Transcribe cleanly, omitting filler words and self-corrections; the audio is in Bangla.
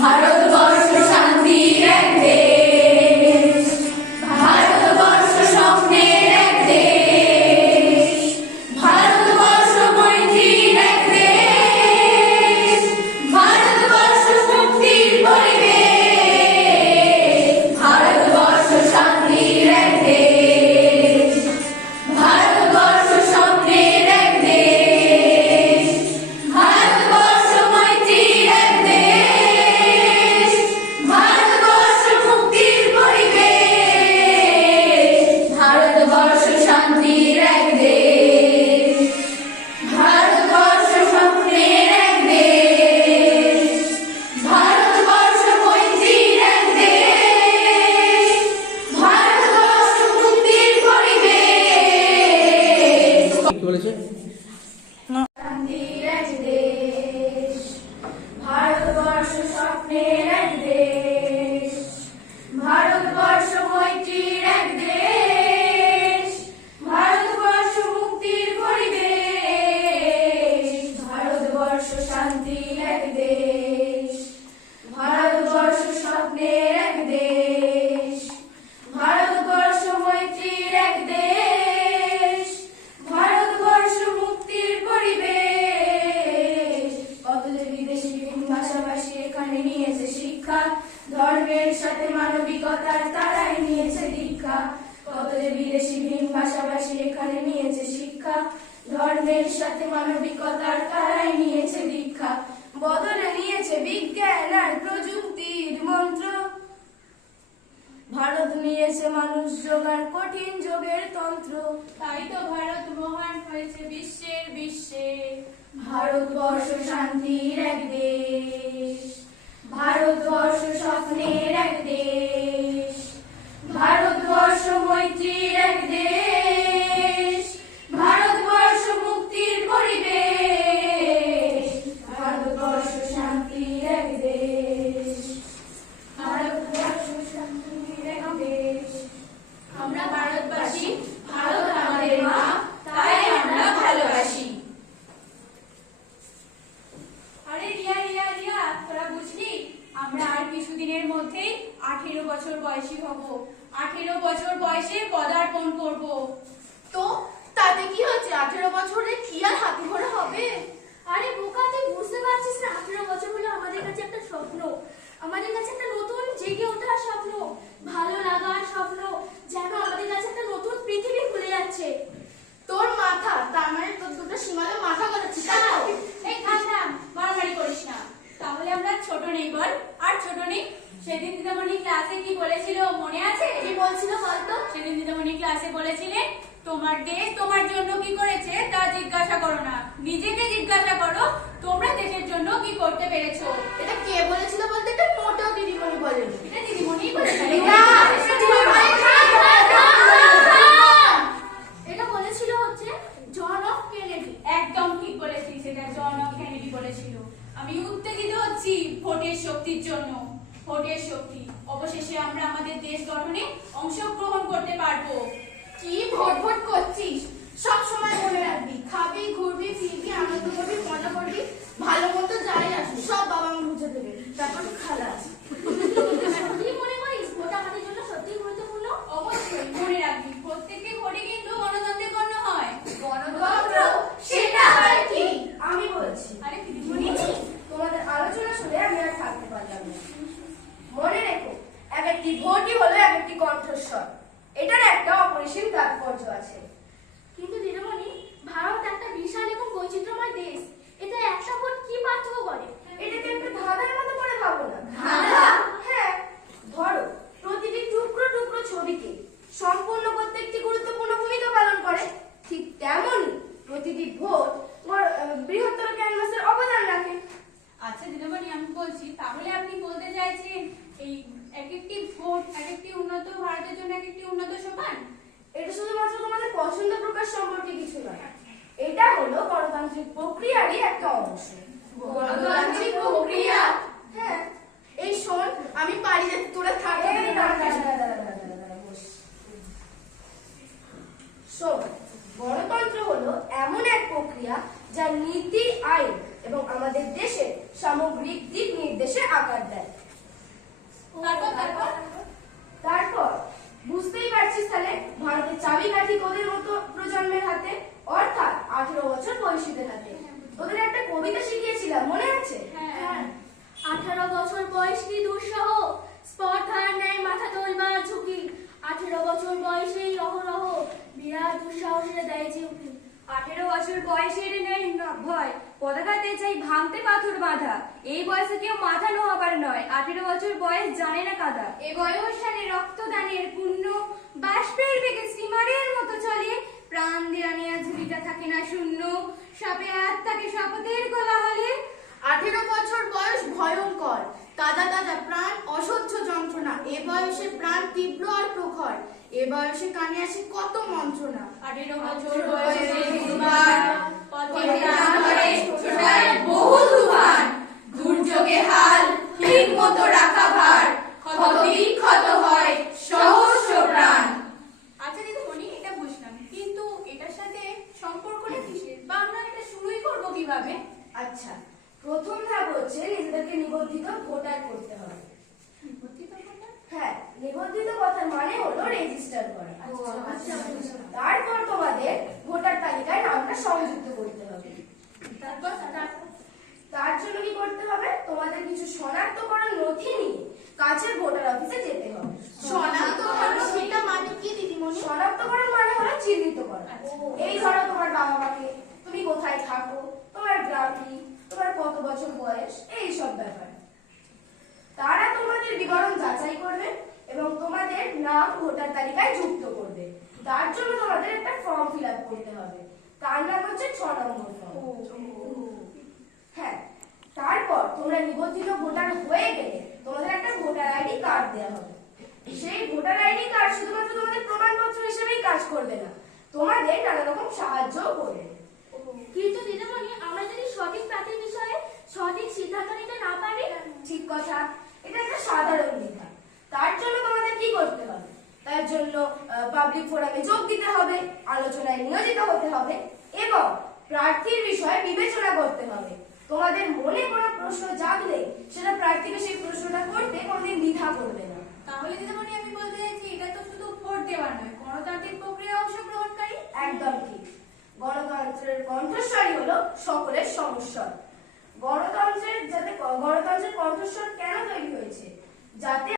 ভারতবর্ষ শান্তির এক দেশ, ভারতবর্ষ স্বপ্নের এক দেশ, ভারতবর্ষ মৈত্রীর এক দেশ, ভারতবর্ষ মুক্তির পরিবেশ, ভারতবর্ষ শান্তির এক দেশ, ভারতবর্ষ স্বপ্নের এক দেশ, ভারতবর্ষ মৈত্রীর এক দেশ, ভারতবর্ষ মুক্তির পরিবেশ, ভারতবর্ষ শান্তির এক দেশ, ভারতবর্ষ স্বপ্নের এক দেশ, ভারতবর্ষ মৈত্রীর এক দেশ, ভারতবর্ষ মুক্তির পরিবেশ। কি বলেছে? শান্তির এক দেশ, ভারতবর্ষ স্বপ্নের এক দেশ, ভারতবর্ষ মৈত্রীর এক দেশ, ভারতবর্ষ মুক্তির পরিবেশ, ভারতবর্ষ শান্তির এক দেশ, ভারতবর্ষ স্বপ্নের এক দেশ, ভারতবর্ষ মৈত্রীর এক দেশ, ভারতবর্ষ মুক্তির পরিবেশ। কত যে বিদেশি ভাষাভাষী এখানে নিয়েছে শিক্ষা, ধর্মের সাথে মানবিকতার তারাই নিয়েছে দীক্ষা। কত যে বিদেশি ভাষাভাষী এখানে নিয়েছে শিক্ষা, ধর্মের সাথে মানবিকতার তারাই নিয়েছে দীক্ষা। বদলে নিয়েছে বিজ্ঞান আর প্রযুক্তির মন্ত্র, ভারত নিয়েছে মানুষ যোগার কঠিন যোগের তন্ত্র। তাই তো ভারত মহান হয়েছে বিশ্বের বিশ্বে। ভারতবর্ষ শান্তির এক দেশ, ভারতবর্ষ স্বপ্নের এক দেশ, ভারতবর্ষ মৈত্রীর এক দেশ, ভারতবর্ষ মুক্তির পরিবেশ, ভারতবর্ষ শান্তির এক দেশ, ভারতবর্ষ শান্তির এক দেশ। আমরা ভারতবাসী, ভারত আমাদের মা, তাই আমরা ভালোবাসি। আরে রিয়া রিয়া রিয়া, তোরা বুঝলি আমরা আর কিছুদিনের মধ্যেই 18 বছর বয়সী হব। 18 বছর বয়সে পদার্পণ করব। তো তাতে কি হচ্ছে? 18 বছরে কি আর হাতি ঘোড়া হবে? আরে বোকা, তুই বুঝতে পারছিস না? 18 বছর হলো আমাদের কাছে একটা স্বপ্ন, আমাদের কাছে একটা নতুন জেগে ওঠার স্বপ্ন, ভালো লাগার স্বপ্ন, যেন আমাদের কাছে একটা নতুন পৃথিবী খুলে যাচ্ছে। তোর মাথা, তার মানে তোর দুটো সীমালে মাথা গলাচ্ছিস। এই থাম থাম, মারামারি করিস না। তাহলে আমরা ছোট নেই বল। আর ছোট নেই, সেদিন দিদামণি ক্লাসে কি বলেছিল মনে আছে? কি বলছিল বলতো? সেদিন দিদামণি ক্লাসে বলেছিলেন, তোমার দেশ তোমার জন্য কি করেছে তা জিজ্ঞাসা করো না, নিজেকে জিজ্ঞাসা করো তোমরা দেশের জন্য কি করতে পেরেছো। এটা কে বলেছিল বলতে? এটা মোটেও দিদিমণি বলেনি। এটা দিদিমণিই বলেছিল। এটা বলেছিল হচ্ছে জন অফ কেনেডি। একদম ঠিক বলেছিস, এটা জন অফ কেনেডি বলেছিল। আমি উত্তেজিত হচ্ছি ভোটের শক্তির জন্য। ভোটের শক্তি, অবশেষে আমরা আমাদের দেশ গঠনে অংশগ্রহণ করতে পারবো। কি ভোট ভোট করছিস? সব সময় মনে রাখবি, খাবি, ঘুরবি, ফিরবি, আনন্দ করবি, মজা করবি, ভালো মতো যাই আসবি সব বাবা মা বুঝে দেবে। তারপর খালাস। সত্যি মনে করিস ভোট আমাদের জন্য সত্যি গুরুত্বপূর্ণ? অবশ্যই মনে রাখবি, প্রত্যেকটি ভোটে কিন্তু গণতন্ত্রের গণ্য হয়। গণতন্ত্র সেটা আর কি? আমি বলছি। আরে দিদিমণি, তোমাদের আলোচনা শুনে আমি আর থাকতে পারলাম না। মনে রেখো, এক একটি ভোটই হলো এক একটি কণ্ঠস্বর। এটার একটা অপরিসীম তাৎপর্য আছে। কিন্তু দিদিমণি, ভারত একটা বিশাল এবং বৈচিত্র্যময় দেশ, এতে একটা ভোট কি পার্থক্য করে? এটাকে একটা ধাঁধার মতো করে ভাবো না। ধাঁধা? হ্যাঁ, ধরো প্রতিটি টুকরো টুকরো ছবিকে সম্পূর্ণ করতে একটি গুরুত্বপূর্ণ ভূমিকা পালন করে, ঠিক তেমনই প্রতিটি ভোট বৃহত্তর ক্যানভাসের অবদান রাখে। আচ্ছা দিদিমণি, আমি বলছি, তাহলে আপনি বলতে চাইছেন এই এক একটি ভোট এক একটি উন্নত ভারতের জন্য এক একটি উন্নত সোপান? এটা শুধুমাত্র তোমাদের পছন্দ প্রকাশ সম্পর্কে কিছু নয়, এটা হলো গণতান্ত্রিক প্রক্রিয়ারই একটা অংশ। গণতান্ত্রিক প্রক্রিয়া? হ্যাঁ, এই শোন, আমি পারি না, তোরা থাকতে শোন, গণতন্ত্র হলো প্রক্রিয়া যা নীতি, আইন এবং আমাদের দেশের সামগ্রিক দিক নির্দেশে আকার দেয়। তারপর বুঝতেই পারছিস তাহলে, ভারতের চাবিকাঠি তোদের মতো প্রজন্মের হাতে, অর্থাৎ 18 বছর বয়সীদের হাতে। তোদের একটা কবিতা শিখিয়েছিলাম, মনে আছে? হ্যাঁ, 18 বছর বয়স কি দুঃসহ, স্পর্ধার ন্যায় মাথা তোলবার ঝুঁকি। 18 বছর বয়সেই অহরহ বিরাট দুঃসাহসে দেয় যে উঠি। 18 বছর বয়সের নেই ভয়, পতাকাতে চাই ভাঙতে পাথর বাঁধা। এই বয়সে কেউ মাথা নোহাবার নয়, 18 বছর বয়স জানে না কাদা। এ বয়স সালে রক্তদানের পুণ্য বাষ্পের বেগে স্টিমারের মতো চলে। প্রাণ দেয়া নেয়া ঝুলিটা থাকে না শূন্য, সাপে আত্মাকে শপথের কোলাহলে। 18 বছর বয়স ভয়ঙ্কর, তাজা তাজা প্রাণ, অসহ্য যন্ত্রণা। এ বয়সে প্রাণ তীব্র আর প্রখর, এ বয়সে কানে আসে কত মন্ত্রণা। 18 বছর বয়সে দুর্বার পথে প্রাণ ধরে ছোটায় বহু তুফান। দুর্যোগে হাল ঠিক মতো রাখা ভার, ক্ষত বিক্ষত হয় সহস্র প্রাণ। আচ্ছা দিদিমণি, এটা বুঝলাম, কিন্তু এটার সাথে সম্পর্কটা কিসের, বা আমরা এটা শুরুই করবো কিভাবে? আচ্ছা, প্রথম ধাপ হচ্ছে নিজেদেরকে নিবন্ধিত ভোটার করতে হবে। হ্যাঁ, নিবন্ধিত কথার মানে হলো রেজিস্টার করা। তারপর তোমাদের ভোটার তালিকায় নামটা সংযুক্ত করতে হবে। তার জন্য কি করতে হবে? তোমাদের কিছু শনাক্তকরণ নথি নিয়ে কাছের ভোটার অফিসে যেতে হবে। শনাক্তকরণ সেটা মানে কি দিদিমণি? শনাক্তকরণ মানে হলো চিহ্নিত করা। এই ধরো তোমার বাবা মাকে, তুমি কোথায় থাকো, তোমার গ্রাম কি, তোমার কত বছর বয়স, এই সব ব্যাপার। তারা তোমাদের বিবরণ যাচাই করবে এবং তোমাদের নাম ভোটার তালিকায় যুক্ত করবে। তার জন্য তোমাদের একটা ফর্ম ফিল আপ করতে হবে, তার নাম হচ্ছে 6 নম্বর ফর্ম। হ্যাঁ, তারপর তোমরা নিবন্ধিত ভোটার হয়ে গেলে তোমাদের একটা ভোটার আইডি কার্ড দেওয়া হবে। সেই ভোটার আইডি কার্ড শুধুমাত্র তোমাদের প্রমাণপত্র হিসেবেই কাজ করবে না, তোমাদের নানা রকম সাহায্যও করবে। কিন্তু দিদিমণি, আমরা যদি সঠিক প্রার্থীর বিষয়ে সঠিক সিদ্ধান্ত নিতে না পারি? ঠিক কথা, এটা একটা সাধারণ দ্বিধা। তার জন্য তোমাদের কি করতে হবে? তার জন্য পাবলিক ফোরামে যোগ দিতে হবে, আলোচনায় নিয়োজিত হতে হবে এবং প্রার্থীর বিষয়ে বিবেচনা করতে হবে। তোমাদের মনে কোনো প্রশ্ন জাগলে সেটা প্রার্থীকে সেই প্রশ্নটা করতে কোনোদিন দ্বিধা করবে না। তাহলে দিদিমণি, আমি বলতে চাইছি এটা তো শুধু ভোট দেওয়ার নয়, গণতান্ত্রিক প্রক্রিয়ায় অংশগ্রহণকারী। একদম ঠিক। গণতন্ত্রের কণ্ঠস্বরই হলো সকলের সমস্যা। গণতন্ত্রের কণ্ঠস্বর কেন তৈরি হয়েছে? যাতে